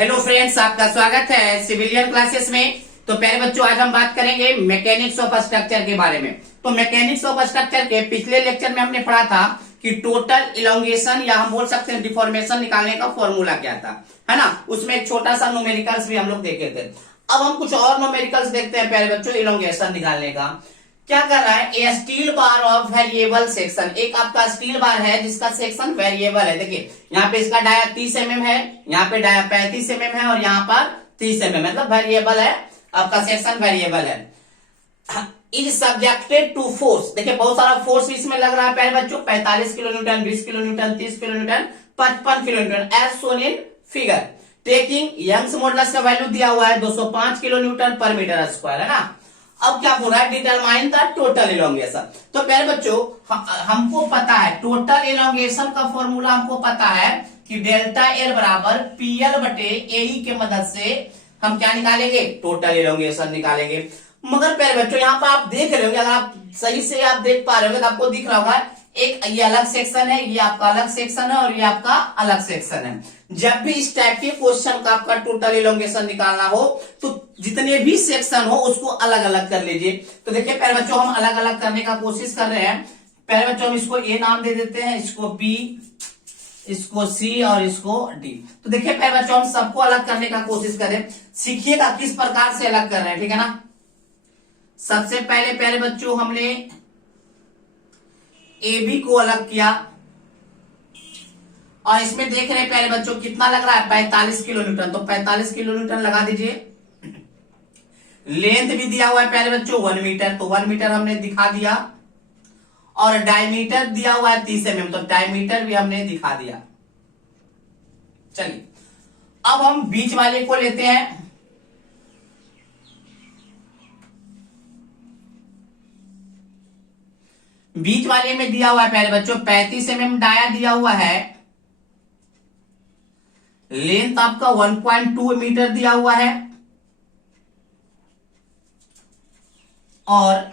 Hello friends, आपका स्वागत है सिविलियन क्लासेस में। तो प्यारे बच्चों, आज हम बात करेंगे मैकेनिक्स ऑफ स्ट्रक्चर के बारे में। तो मैकेनिक्स ऑफ स्ट्रक्चर के पिछले लेक्चर में हमने पढ़ा था कि टोटल इलोंगेशन या हम बोल सकते हैं डिफॉर्मेशन निकालने का फॉर्मूला क्या था, है ना। उसमें एक छोटा सा न्यूमेरिकल्स भी हम लोग देखे थे। अब हम कुछ और न्यूमेरिकल्स देखते हैं प्यारे बच्चों इलोंगेशन निकालने का। क्या कर रहा है, a steel bar of variable section. एक आपका स्टील बार है जिसका सेक्शन वेरिएबल है। देखिए यहाँ पे इसका डाया 30 mm है, यहाँ पे डाया 35 mm है और यहाँ पर 30 mm, मतलब वेरिएबल है, आपका सेक्शन वेरिएबल है। Is subjected to force. देखिए बहुत सारा फोर्स इसमें लग रहा है प्यारे बच्चों, 45 kilo newton, 20 kilo newton, 30 kilo newton, 55 kilo newton, as shown in figure. Taking Young's modulus का वैल्यू दिया हुआ है 205 kilo newton per metre square, है ना। अब क्या बोल रहा है, डिटरमाइन द टोटल इलोंगेशन। तो प्यारे बच्चों हमको पता है टोटल इलोंगेशन का फॉर्मूला हमको पता है कि डेल्टा एल बराबर पीएल बटे एई के मदद से हम क्या निकालेंगे, टोटल इलोंगेशन निकालेंगे। मगर प्यारे बच्चों यहाँ पर आप देख रहे होंगे, अगर आप सही से आप देख पा रहे होंगे तो आपको दिख रहा होगा एक ये अलग सेक्शन है, ये आपका अलग सेक्शन है और ये आपका अलग सेक्शन है। जब भी इस टाइप के क्वेश्चन का आपका टोटल इलोंगेशन निकालना हो तो जितने भी सेक्शन हो उसको अलग अलग कर लीजिए। तो देखिए प्यारे बच्चों हम अलग अलग करने का कोशिश कर रहे हैं। प्यारे बच्चों हम इसको ए नाम दे देते हैं, इसको बी, इसको सी और इसको डी। तो देखिए प्यारे बच्चों हम सबको अलग करने का कोशिश करें, सीखिएगा किस प्रकार से अलग कर रहे हैं, ठीक है ना। सबसे पहले प्यारे बच्चों हमने ए बी को अलग किया और इसमें देख रहे हैं प्यारे बच्चों कितना लग रहा है, 45 किलो न्यूटन। तो 45 किलो न्यूटन लगा दीजिए। लेंथ भी दिया हुआ है प्यारे बच्चों 1 मीटर, तो 1 मीटर हमने दिखा दिया और डायमीटर दिया हुआ है 30 mm, तो डायमीटर भी हमने दिखा दिया। चलिए अब हम बीच वाले को लेते हैं। बीच वाले में दिया हुआ है प्यारे बच्चों 35 mm डाया दिया हुआ है, लेंथ आपका 1.2 मीटर दिया हुआ है और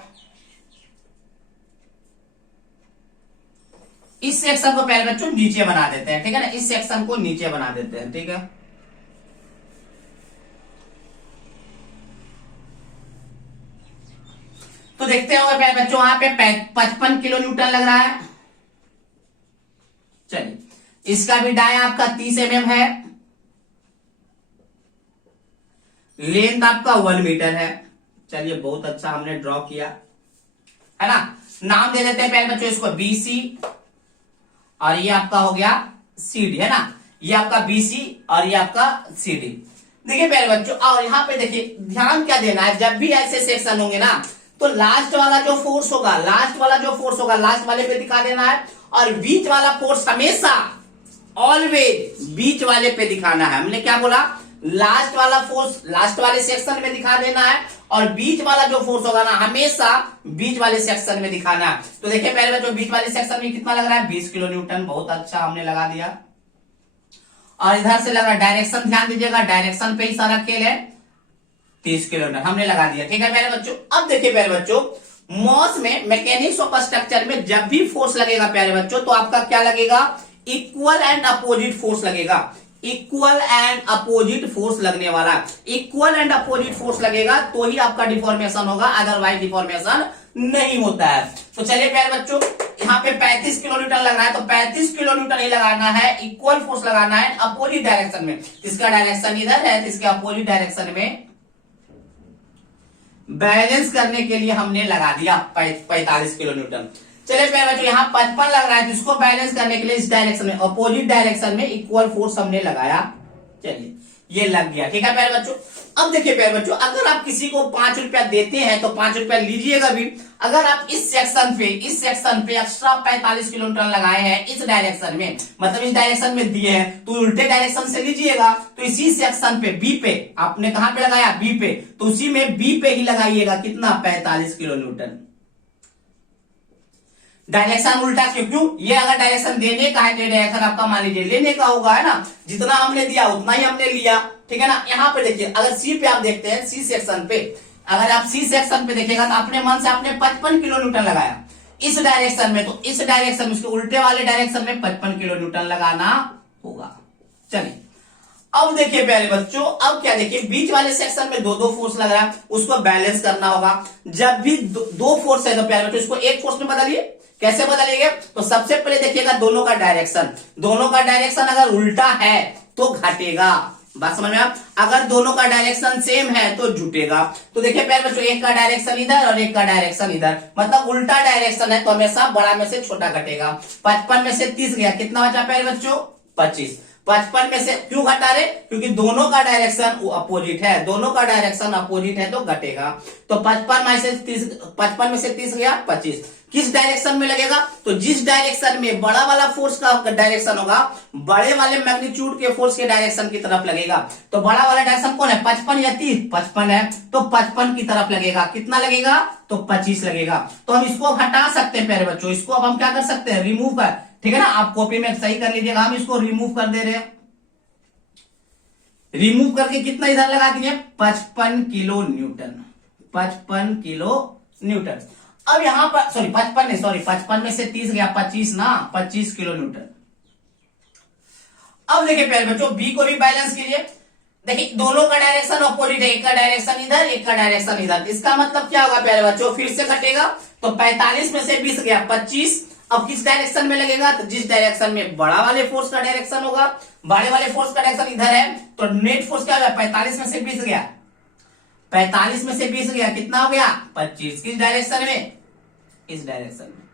इस सेक्शन को प्यारे बच्चों नीचे बना देते हैं, ठीक है ना। इस सेक्शन को नीचे बना देते हैं, ठीक है। तो देखते होंगे प्यारे बच्चों वहां पे 55 किलो न्यूटन लग रहा है। चलिए इसका भी डाया आपका 30 mm है, लेंथ आपका 1 मीटर है। चलिए बहुत अच्छा हमने ड्रॉ किया, है ना। नाम दे देते हैं प्यारे बच्चों इसको बीसी और ये आपका हो गया सीडी, है ना। ये आपका बीसी और ये आपका सीडी। देखिए प्यारे बच्चों और यहाँ पे देखिए ध्यान क्या देना है, जब भी ऐसे सेक्शन होंगे ना तो लास्ट वाला जो फोर्स होगा, लास्ट वाले पे दिखा देना है और बीच वाला फोर्स हमेशा ऑलवेज बीच वाले पे दिखाना है। हमने क्या बोला, लास्ट वाला फोर्स लास्ट वाले सेक्शन में दिखा देना है और बीच वाला जो फोर्स होगा ना हमेशा बीच वाले सेक्शन में दिखाना है। तो देखिए पहले बच्चों बीच वाले सेक्शन में कितना लग रहा है, 20 किलो न्यूटन, बहुत अच्छा हमने लगा दिया। और इधर से लग रहा है, डायरेक्शन ध्यान दीजिएगा, डायरेक्शन पे ही सारा खेल है, 30 किलो न्यूटन हमने लगा दिया, ठीक है प्यारे बच्चों। अब देखिए प्यारे बच्चों मॉस में मैकेनिक्स ऑफ स्ट्रक्चर में जब भी फोर्स लगेगा प्यारे बच्चों तो आपका क्या लगेगा, इक्वल एंड अपोजिट फोर्स लगेगा। इक्वल एंड अपोजिट फोर्स लगने वाला, इक्वल एंड अपोजिट फोर्स लगेगा तो ही आपका डिफॉर्मेशन होगा, अदरवाइज डिफॉर्मेशन नहीं होता है। तो चलिए प्यारे बच्चों यहाँ पे 35 किलो न्यूटन लग रहा है तो 35 किलो न्यूटन ही लगाना है, इक्वल फोर्स लगाना है अपोजिट डायरेक्शन में। इसका डायरेक्शन इधर है तो इसके अपोजिट डायरेक्शन में बैलेंस करने के लिए हमने लगा दिया 45 किलो न्यूटन। चलिए प्यारे बच्चों यहाँ 55 लग रहा है तो इसको बैलेंस करने के लिए इस डायरेक्शन में अपोजिट डायरेक्शन में इक्वल फोर्स हमने लगाया। चलिए ये लग गया, ठीक है प्यारे बच्चों। अब देखिए प्यारे बच्चों अगर आप किसी को 5 रुपया देते हैं तो 5 रुपया लीजिएगा भी। अगर आप इस सेक्शन पे एक्स्ट्रा 45 किलो न्यूटन लगाए हैं इस डायरेक्शन में, मतलब इस डायरेक्शन में दिए हैं तो उल्टे डायरेक्शन से लीजिएगा। तो इसी सेक्शन पे बी पे आपने कहां पे लगाया, बी पे, तो उसी में बी पे ही लगाइएगा कितना, 45 किलो न्यूटन। डायरेक्शन उल्टा क्यों, ये अगर डायरेक्शन देने का है तो डायरेक्शन आपका मान लीजिए लेने का होगा, है ना। जितना हमने दिया उतना ही हमने लिया, ठीक है ना। यहाँ पे देखिए अगर सी पे आप देखते हैं, सी सेक्शन पे अगर आप सी सेक्शन पे देखेगा तो अपने मन से आपने 55 किलो न्यूटन लगाया इस डायरेक्शन में, तो इस डायरेक्शन में उसके उल्टे वाले डायरेक्शन में 55 किलो न्यूटन लगाना होगा। चलिए अब देखिए प्यारे बच्चों, अब क्या देखिए, बीच वाले सेक्शन में दो दो फोर्स लग रहा है, उसको बैलेंस करना होगा। जब भी दो फोर्स है तो प्यारे बच्चों इसको एक फोर्स में बदलिए। कैसे बदलेंगे? तो सबसे पहले देखिएगा दोनों का डायरेक्शन, दोनों का डायरेक्शन अगर उल्टा है तो घटेगा। बात समझ में? आप अगर दोनों का डायरेक्शन सेम है तो जुटेगा। तो देखिए प्यारे बच्चों, एक का डायरेक्शन इधर और एक का डायरेक्शन इधर, मतलब उल्टा डायरेक्शन है तो हमेशा बड़ा में से छोटा घटेगा। 55 में से 30 गया, कितना बचा प्यारे बच्चों? 25। 55 में से क्यों घटा रहे? क्योंकि दोनों का डायरेक्शन अपोजिट है, दोनों का डायरेक्शन अपोजिट है तो घटेगा। तो 55 में से 30 गया 25। किस डायरेक्शन में लगेगा? तो जिस डायरेक्शन में बड़ा वाला फोर्स का डायरेक्शन होगा, बड़े वाले मैग्नीट्यूड के फोर्स के डायरेक्शन की तरफ लगेगा। तो बड़ा वाला डायरेक्शन कौन है? 55 या 30? 55 है, तो 55 की तरफ लगेगा। कितना लगेगा? तो 25 लगेगा। तो हम इसको हटा सकते हैं प्यारे बच्चों, इसको अब हम क्या कर सकते हैं? रिमूव कर, ठीक है ना? आप कॉपी में सही कर लीजिएगा, हम इसको रिमूव कर दे रहे हैं। रिमूव करके कितना इधर लगा दिए? 55 किलो न्यूटन, 55 किलो न्यूटन। अब यहां पर 55 में से 30 गया 25 ना, 25 किलो न्यूटन। अब देखिए प्यारे बच्चों, बी को भी बैलेंस कीजिए। देखिए दोनों का डायरेक्शन अपोजिट है, एक का डायरेक्शन इधर, एक का डायरेक्शन इधर। इसका मतलब क्या होगा प्यारे बच्चों? फिर से घटेगा। तो 45 में से 20 गया 25। अब किस डायरेक्शन में लगेगा? तो जिस डायरेक्शन में बड़ा वाले फोर्स का डायरेक्शन होगा, बड़े वाले फोर्स का डायरेक्शन इधर है, तो नेट फोर्स क्या होगा? 45 में से 20 गया, 45 में से 20 गया, कितना हो गया? 25। किस डायरेक्शन में? इस डायरेक्शन में।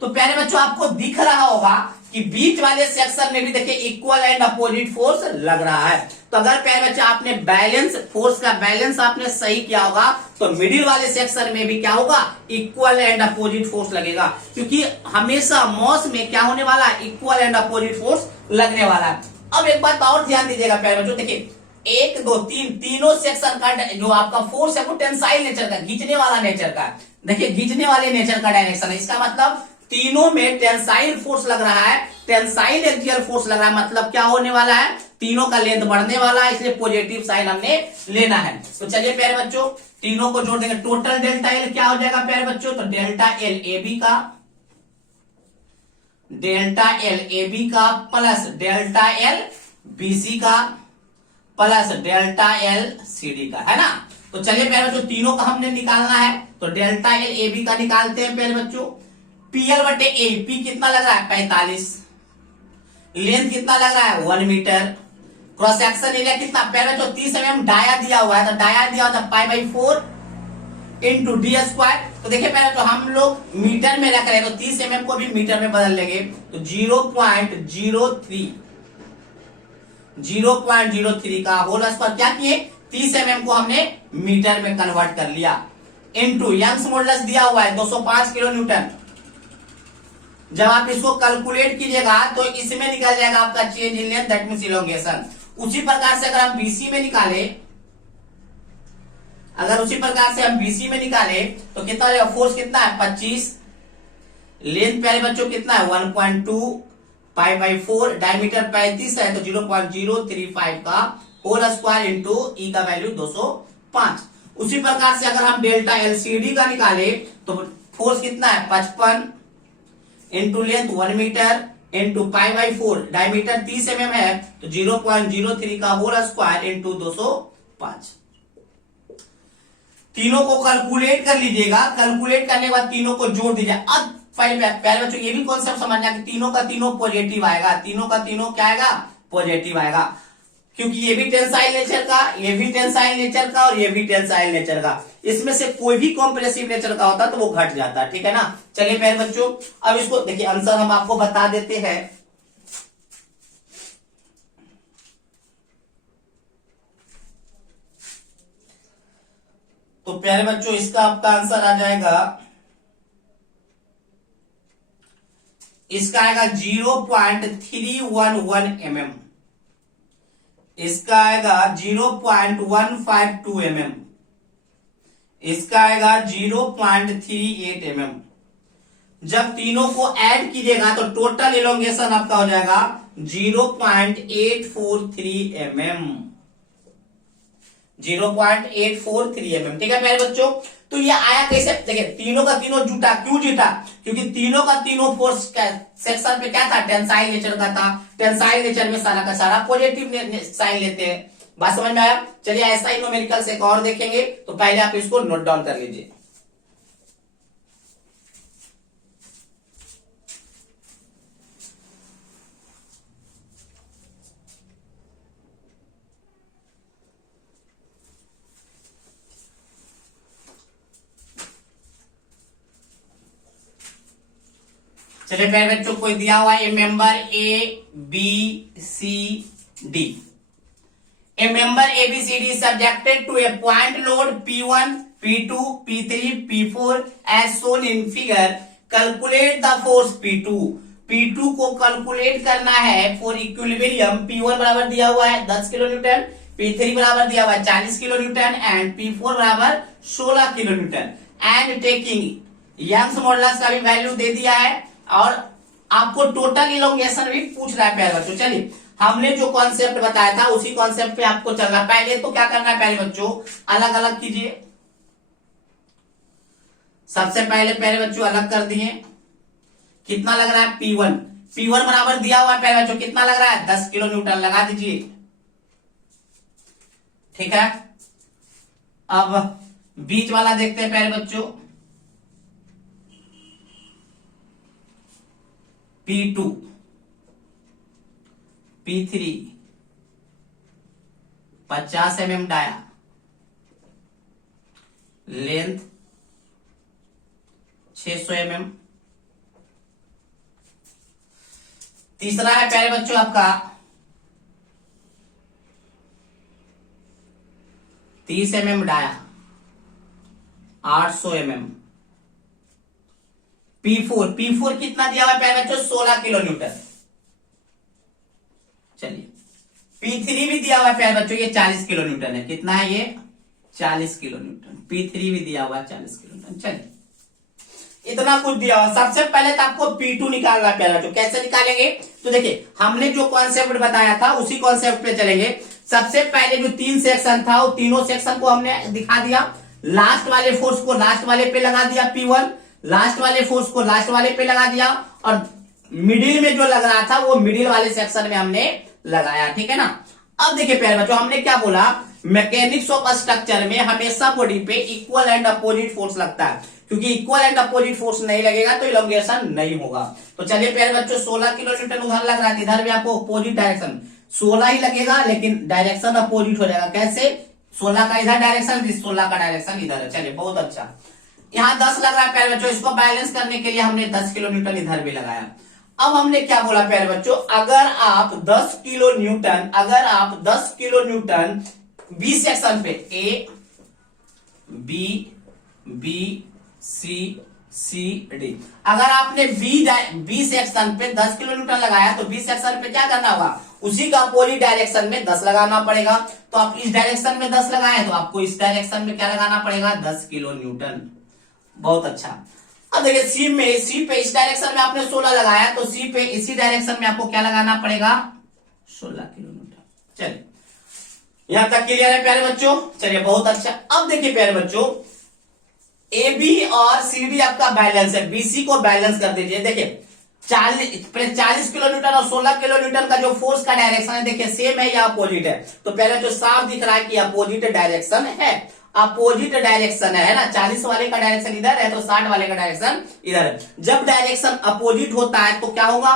तो प्यारे बच्चों आपको दिख रहा होगा कि बीच वाले सेक्शन में भी देखिए इक्वल एंड अपोजिट फोर्स लग रहा है। तो अगर प्यारे बच्चे आपने बैलेंस, फोर्स का बैलेंस आपने सही किया होगा, तो मिडिल वाले सेक्शन में भी क्या होगा? इक्वल एंड अपोजिट फोर्स लगेगा। क्योंकि हमेशा मॉस में क्या होने वाला है? इक्वल एंड अपोजिट फोर्स लगने वाला है। अब एक बात और ध्यान दीजिएगा प्यारे बच्चों, देखिए 1 2 3 तीनों सेक्शन का जो आपका फोर्स है वो टेंसाइल नेचर का, खींचने वाला नेचर का। देखिए खींचने वाले नेचर का डायरेक्शन है, इसका मतलब तीनों में टेंसाइल फोर्स लग रहा है, टेंसाइल एक्सियल फोर्स लग रहा है। मतलब क्या होने वाला है? तीनों का लेंथ बढ़ने वाला है, इसलिए पॉजिटिव साइन हमने लेना है। तो चलिए प्यारे बच्चों तीनों को जोड़ देंगे। टोटल डेल्टा एल क्या हो जाएगा प्यारे बच्चों? तो डेल्टा एल ए बी का, डेल्टा एल ए बी का plus delta L B C का plus delta L C D का, है ना? तो चलिए प्यारे बच्चों तीनों का हमने निकालना है, तो डेल्टा एल ए बी का निकालते हैं प्यारे बच्चों। पीएल बटे ए, पी कितना लग रहा है? 45। लेंथ कितना लग रहा है? 1 मीटर। क्रॉस सेक्शन एरिया कितना प्यारे बच्चों? 30 mm डाया दिया हुआ है, तो डाया दिया हुआ था π/4 इंटू डी स्क्वायर। तो देखिए प्यारे बच्चों हम लोग मीटर में रख रहे हैं, तो 30 mm को भी मीटर में बदल लेंगे। तो 0.03 का होल स्क्वायर क्या किए? 30 mm को हमने मीटर में कन्वर्ट कर लिया। इंटू यंग्स मॉडुलस दिया हुआ है 205 किलो न्यूटन। जब आप इसको कैलकुलेट कीजिएगा तो इसमें निकल जाएगा आपका change in length, that means elongation. उसी प्रकार से अगर हम बीसी में निकाले, अगर उसी प्रकार से हम बीसी में निकाले तो कितना हो जाएगा? फोर्स कितना है? 25। लेंथ प्यारे बच्चों कितना है? 1.2 π/4। डायमीटर 35 है, तो 0.035 का होल स्क्वायर इंटू ई का वैल्यू 205। उसी प्रकार से अगर हम डेल्टा एलसीडी का निकाले तो फोर्स कितना है? 55 into length 1 metre into π/4, diameter 30 mm है, तो 0.03 का होल स्क्वायर इंटू 205। तीनों को कैलकुलेट कर लीजिएगा, कैलकुलेट करने के बाद तीनों को जोड़ दीजिए। अब पहले बच्चों ये भी कॉन्सेप्ट समझना कि तीनों का तीनों पॉजिटिव आएगा, तीनों का तीनों क्या आएगा? पॉजिटिव आएगा, क्योंकि ये भी टेंसाइल नेचर का, ये भी टेंसाइल नेचर का और ये भी टेंसाइल नेचर का। इसमें से कोई भी कॉम्प्रेसिव नेचर का होता तो वो घट जाता है, ठीक है ना? चलिए प्यारे बच्चों अब इसको देखिए, आंसर हम आपको बता देते हैं। तो प्यारे बच्चों इसका आपका आंसर आ जाएगा, इसका आएगा 0.311 mm, इसका आएगा 0.152 mm, इसका आएगा 0.38 mm। जब तीनों को ऐड कीजिएगा तो टोटल इलोंगेशन आपका हो जाएगा 0.843 mm, 0.843 mm। ठीक है प्यारे बच्चों, तो ये आया कैसे? देखिए तीनों का तीनों जुटा, क्यों जुटा? क्योंकि तीनों का तीनों फोर्स सेक्शन पे क्या था? टेंसाइल नेचर का था। टेंसाइल नेचर में सारा का सारा पॉजिटिव साइन लेते हैं। बात समझ में आया? चलिए ऐसा ही न्यूमेरिकल से एक और देखेंगे, तो पहले आप इसको नोट डाउन कर लीजिए। चलिए प्यारे बच्चों, कोई दिया हुआ है member A B C D. A member ABCD is subjected to a point load P1, P2, P3, P4 as shown in figure. Calculate the force P2. P2 को कैलकुलेट करना है फॉर इक्विलिब्रियम। P1 बराबर दिया हुआ है 10 kilo Newton, P3 बराबर दिया हुआ है 40 किलो न्यूटन एंड P4 बराबर 16 kilo newton. And taking Young's modulus का भी वैल्यू दे दिया है और आपको टोटल इलोंगेशन भी पूछ रहा है प्यारे बच्चों। चलिए हमने जो कॉन्सेप्ट बताया था उसी कॉन्सेप्ट पे आपको चलना। पहले तो क्या करना है प्यारे बच्चों, अलग अलग कीजिए। सबसे पहले प्यारे बच्चों अलग कर दिए। कितना लग रहा है? P1। P1 बराबर दिया हुआ है प्यारे बच्चों, कितना लग रहा है? 10 किलो न्यूटन लगा दीजिए। ठीक है, अब बीच वाला देखते हैं प्यारे बच्चों, P2, P3 50 mm dia, length 600 mm। तीसरा है प्यारे बच्चों आपका 30 mm डाया, 800 mm। P4 कितना दिया हुआ है प्यारे बच्चों? 16 किलो न्यूटन। चलिए P3 भी दिया हुआ है प्यारे बच्चों, ये 40 किलो न्यूटन है। कितना है ये? 40 किलो न्यूटन। P3 भी दिया हुआ है 40 किलो न्यूटन। चलिए इतना कुछ दिया हुआ। सबसे पहले तो आपको P2 निकालना है प्यारे बच्चों। कैसे निकालेंगे? तो देखिए हमने जो कॉन्सेप्ट बताया था उसी कॉन्सेप्ट पे चलेंगे। सबसे पहले जो 3 सेक्शन था वो तीनों सेक्शन को हमने दिखा दिया। लास्ट वाले फोर्स को लास्ट वाले पे लगा दिया P1, लास्ट वाले फोर्स को लास्ट वाले पे लगा दिया और मिडिल में जो लग रहा था वो मिडिल वाले सेक्शन में हमने लगाया। ठीक है ना। अब देखिए प्यारे बच्चों, हमने क्या बोला? मैकेनिक्स ऑफ स्ट्रक्चर में हमेशा बॉडी पे इक्वल एंड अपोजिट फोर्स लगता है, क्योंकि इक्वल एंड अपोजिट फोर्स नहीं लगेगा तो इलोंगेशन नहीं होगा। तो चलिए प्यारे बच्चों, 16 किलो न्यूटन उधर लग रहा है, इधर भी आपको अपोजिट डायरेक्शन 16 ही लगेगा, लेकिन डायरेक्शन अपोजिट हो जाएगा। कैसे? 16 का इधर डायरेक्शन, 16 का डायरेक्शन इधर है। चलिए बहुत अच्छा। यहाँ 10 लग रहा है प्यारे बच्चों, इसको बैलेंस करने के लिए हमने 10 किलो न्यूटन इधर भी लगाया। अब हमने क्या बोला प्यारे बच्चों? अगर आप 10 किलो न्यूटन बी सेक्शन पे A B B C C D, अगर आपने बी सेक्शन पे 10 किलो न्यूटन लगाया तो बी सेक्शन पे क्या करना होगा? उसी का अपोजिट डायरेक्शन में 10 लगाना पड़ेगा। तो आप इस डायरेक्शन में 10 लगाए तो आपको इस डायरेक्शन में क्या लगाना पड़ेगा? 10 किलो न्यूटन। बहुत अच्छा। अब देखिए सी पे इस डायरेक्शन में आपने 16 लगाया तो सी पे इसी डायरेक्शन में आपको क्या लगाना पड़ेगा? 16 किलो न्यूटन। चलिए यहां तक क्लियर है प्यारे बच्चों? चलिए बहुत अच्छा। अब देखिए प्यारे बच्चों, ए बी और सी डी आपका बैलेंस है, बीसी को बैलेंस कर दीजिए। देखिए 40 किलो न्यूटन और 16 किलो न्यूटन का जो फोर्स का डायरेक्शन है देखिए सेम है या अपोजिट है? तो पहले जो साफ दिख रहा है कि अपोजिट डायरेक्शन है, अपोजिट डायरेक्शन है ना। 40 वाले का डायरेक्शन इधर है तो 60 वाले का डायरेक्शन इधर है। जब डायरेक्शन अपोजिट होता है तो क्या होगा?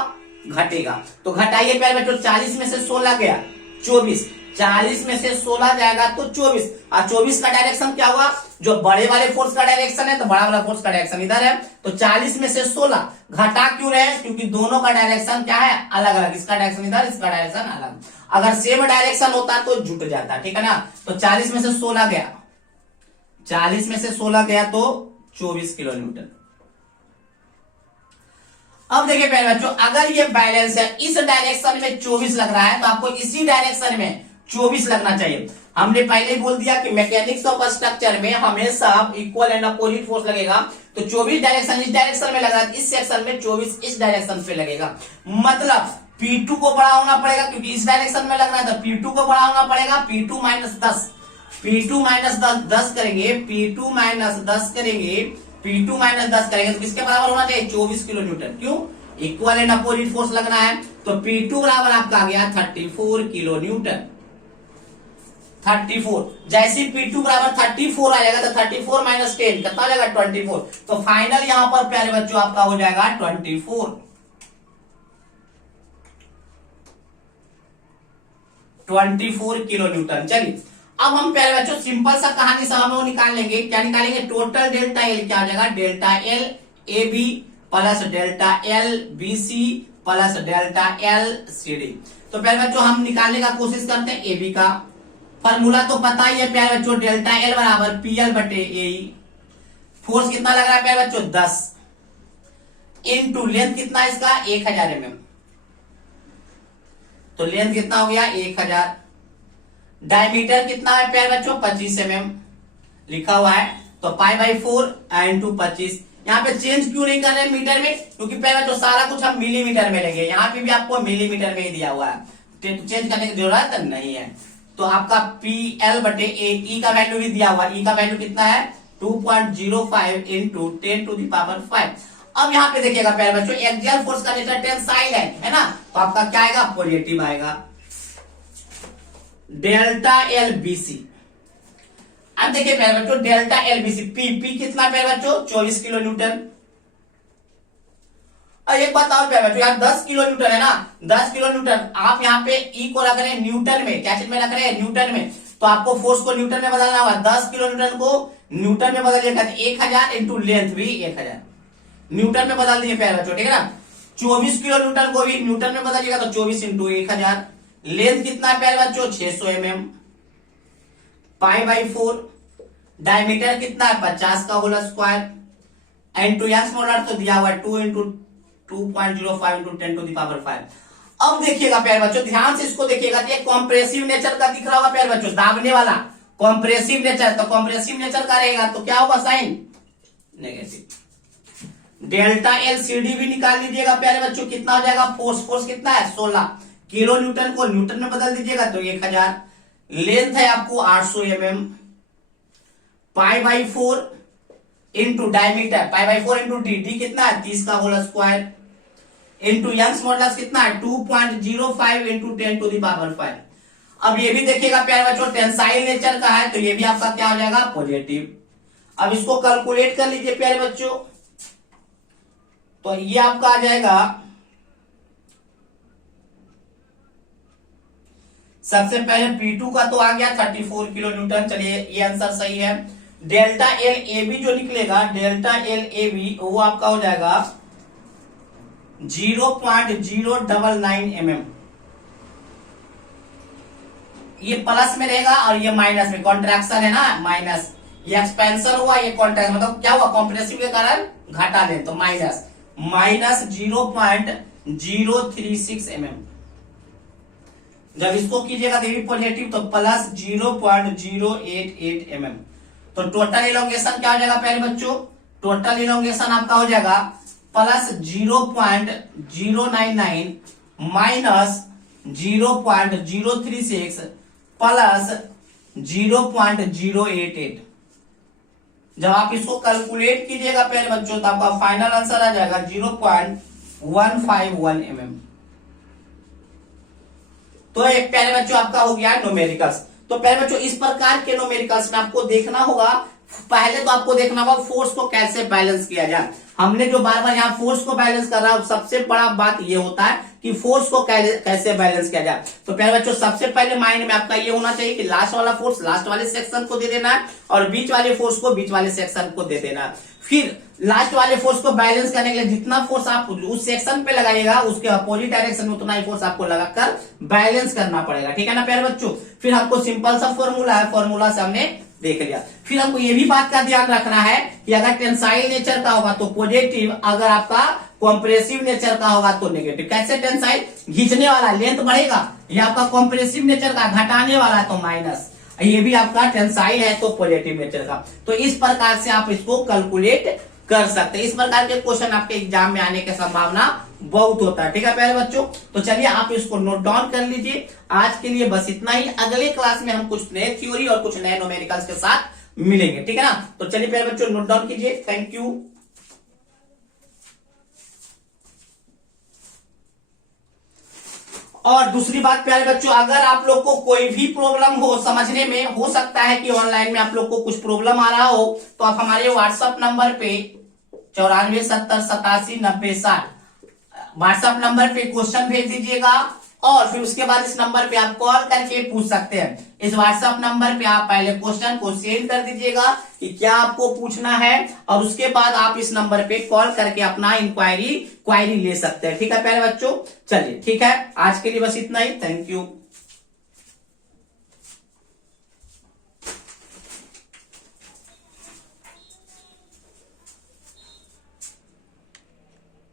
घटेगा। तो घटाइए प्यारे बच्चों, 40 में से 16 गया 24, 40 में से 16 जाएगा तो 24, और 24 का डायरेक्शन क्या हुआ? जो बड़े वाले फोर्स का डायरेक्शन है तो बड़ा वाला फोर्स का डायरेक्शन इधर है। तो 40 में से 16 घटा क्यों रहे? क्योंकि दोनों का डायरेक्शन क्या है? अलग अलग। इसका डायरेक्शन इधर, इसका डायरेक्शन अलग। अगर सेम डायरेक्शन होता तो जुट जाता। ठीक है ना। तो 40 में से 16 गया, 40 में से 16 गया तो 24 किलो न्यूटन। अब देखिए प्यारे बच्चों, अगर ये बैलेंस है, इस डायरेक्शन में 24 लग रहा है तो आपको इसी डायरेक्शन में 24 लगना चाहिए। हमने पहले ही बोल दिया कि मैकेनिक्स ऑफ स्ट्रक्चर में हमेशा इक्वल एंड अपोजिट फोर्स लगेगा। तो 24 डायरेक्शन इस डायरेक्शन में लगा, इस सेक्शन में 24 इस डायरेक्शन पे लगेगा। मतलब P2 को बड़ा होना पड़ेगा, क्योंकि इस डायरेक्शन में लग रहा है तो P2 को बड़ा होना पड़ेगा। P2 -10, P2 माइनस 10 करेंगे, P2 माइनस 10 करेंगे, P2 माइनस 10 करेंगे तो किसके बराबर होना चाहिए? 24 किलो न्यूटन। क्यों? इक्वल एंड अपोजिट फोर्स लगना है। तो P2 बराबर आपका आ गया 34 किलो न्यूटन। 34 जैसे P2 बराबर 34 आ जाएगा तो 34 माइनस 10 कितना हो जाएगा? 24। तो फाइनल यहां पर प्यारे बच्चों आपका हो जाएगा 24 किलो न्यूटन। चलिए अब हम प्यारे बच्चों सिंपल सा कहानी से हम वो निकाल लेंगे। क्या निकालेंगे? टोटल डेल्टा एल क्या हो जाएगा? Delta L A B plus delta L B C plus delta L C D. तो प्यारे बच्चों हम निकालने का कोशिश करते हैं। ए बी का फॉर्मूला तो पता ही है प्यारे बच्चों, डेल्टा एल बराबर पी एल बटे ए। फोर्स कितना लग रहा है प्यारे बच्चों? 10 इनटू लेंथ कितना है इसका? 1000 mm। तो लेंथ कितना हो गया? 1000। डायमीटर कितना है प्यारे बच्चों? 25 mm लिखा हुआ है। तो π/4 इंटू 25। यहाँ पे चेंज क्यों नहीं कर रहे हैं मीटर में? क्योंकि प्यारे बच्चों सारा कुछ हम मिलीमीटर में लेंगे। यहाँ पे भी आपको मिलीमीटर में ही दिया हुआ है, चेंज करने की जरूरत नहीं है। तो आपका PL बटे ए, ई का वैल्यू भी दिया हुआ है। ई का वैल्यू कितना है? 2.05 इंटू 10⁵। अब यहाँ पे देखिएगा प्यारे बच्चों, एक्सियल फोर्स का नेचर टेंसाइल है ना, तो आपका क्या आएगा? पॉजिटिव आएगा। Delta L B C. अब देखिए प्यारे बच्चों, delta L B C P कितना प्यारे बच्चों? 24 किलो न्यूटन। और एक बात और प्यारे बच्चों, यहाँ 10 किलो न्यूटन है ना, 10 किलो न्यूटन। आप यहाँ पे ई को रख रहे हैं न्यूटन में, क्या चीज में रख रहे हैं? न्यूटन में। तो आपको फोर्स को न्यूटन में बदलना होगा। 10 किलो न्यूटन को न्यूटन में बदलिएगा तो 1000 इंटू लेंथ भी 1000 न्यूटन में बदल दिए प्यारे बच्चों, ठीक है ना। 24 किलो न्यूटन को भी न्यूटन में बदलिएगा तो 24 इंटू 1000। लेंथ कितना है प्यारे बच्चों? 600 mm। π/4 डायमीटर कितना है? 50 का whole square into Young's modulus तो दिया हुआ है 2 इंटू 2.05 इंटू 10⁵। अब देखिएगा प्यारे बच्चों, ध्यान से इसको देखिएगा। ये कॉम्प्रेसिव नेचर का दिख रहा होगा प्यारे बच्चों, दाबने वाला कॉम्प्रेसिव नेचर। तो कॉम्प्रेसिव नेचर का रहेगा तो क्या होगा? Sign negative. Delta L C D भी निकाल लीजिएगा प्यारे बच्चों, कितना हो जाएगा? फोर्स कितना है? 16 किलो न्यूटन को न्यूटन में बदल दीजिएगा तो 1000। लेंथ है आपको 800 mm। π/4 into diameter, π/4 into D कितना है? 30 का whole square into Young's modulus कितना है? 2.05 इंटू 10⁵। अब ये भी देखिएगा प्यारे बच्चों, टेंसाइल नेचर का है तो ये भी आपका क्या हो जाएगा? पॉजिटिव। अब इसको कैलकुलेट कर लीजिए प्यारे बच्चों, तो ये आपका आ जाएगा, सबसे पहले P2 का तो आ गया 34 किलो न्यूटन। चलिए ये आंसर सही है। डेल्टा एल ए बी जो निकलेगा, डेल्टा एल ए बी वो आपका हो जाएगा 0.099 mm। ये प्लस में रहेगा और ये माइनस में, कॉन्ट्रैक्शन है ना, माइनस। ये एक्सपेंशन हुआ, ये कॉन्ट्रैक्शन, मतलब क्या हुआ? कॉम्प्रेसिव के कारण घटा लें तो माइनस 0.036 mm। जब इसको कीजिएगा तो पॉजिटिव, तो प्लस 0.088 mm। तो टोटल इलोंगेशन क्या हो जाएगा प्यारे बच्चों? टोटल इलोंगेशन आपका हो जाएगा प्लस 0.099 माइनस 0.036 प्लस 0.088। जब आप इसको कैलकुलेट कीजिएगा प्यारे बच्चों तो आपका फाइनल आंसर आ जाएगा 0.151 mm। तो एक प्यारे बच्चों आपका हो गया न्यूमेरिकल्स। तो प्यारे बच्चों इस प्रकार के न्यूमेरिकल्स में आपको देखना होगा, पहले तो आपको देखना होगा फोर्स को कैसे बैलेंस किया जाए। हमने जो बार बार यहाँ फोर्स को बैलेंस कर रहा है, सबसे बड़ा बात ये होता है कि फोर्स को कैसे बैलेंस किया जाए। तो प्यारे बच्चों सबसे पहले माइंड में आपका ये होना चाहिए कि लास्ट वाला फोर्स लास्ट वाले सेक्शन को दे देना है और बीच वाले फोर्स को बीच वाले सेक्शन को दे देना है। फिर लास्ट वाले फोर्स को बैलेंस करने के लिए जितना फोर्स आप उस सेक्शन पे लगाइएगा उसके अपोजिट डायरेक्शन में उतना ही फोर्स आपको लगाकर बैलेंस करना पड़ेगा, ठीक है ना प्यारे बच्चों। फिर हमको सिंपल सा फॉर्मूला है, फॉर्मूला से हमने देख लिया। फिर हमको ये भी बात का ध्यान रखना है कि अगर टेंसाइल नेचर का होगा तो पॉजिटिव, अगर आपका कॉम्प्रेसिव नेचर का होगा तो नेगेटिव। कैसे? टेंसाइल खींचने वाला लेंथ बढ़ेगा, ये आपका कॉम्प्रेसिव नेचर का घटाने वाला तो माइनस, ये भी आपका टेंसाइल है तो पॉजिटिव नेचर का। तो इस प्रकार से आप इसको कैलकुलेट कर सकते हैं। इस प्रकार के क्वेश्चन आपके एग्जाम में आने की संभावना बहुत होता है। ठीक है प्यारे बच्चों, तो चलिए आप इसको नोट डाउन कर लीजिए। आज के लिए बस इतना ही, अगले क्लास में हम कुछ नए थ्योरी और कुछ नए न्यूमेरिकल्स के साथ मिलेंगे। ठीक है ना, तो चलिए प्यारे बच्चों नोट डाउन कीजिए। Thank you. और दूसरी बात प्यारे बच्चों, अगर आप लोग को कोई भी प्रॉब्लम हो समझने में, हो सकता है कि ऑनलाइन में आप लोग को कुछ प्रॉब्लम आ रहा हो, तो आप हमारे व्हाट्सएप नंबर पे 9470879060 व्हाट्सएप नंबर पे क्वेश्चन भेज दीजिएगा और फिर उसके बाद इस नंबर पे आप कॉल करके पूछ सकते हैं। इस व्हाट्सएप नंबर पे आप पहले क्वेश्चन को सेंड कर दीजिएगा कि क्या आपको पूछना है, और उसके बाद आप इस नंबर पे कॉल करके अपना क्वायरी ले सकते हैं। ठीक है प्यारे बच्चों, चलिए ठीक है, आज के लिए बस इतना ही। Thank you.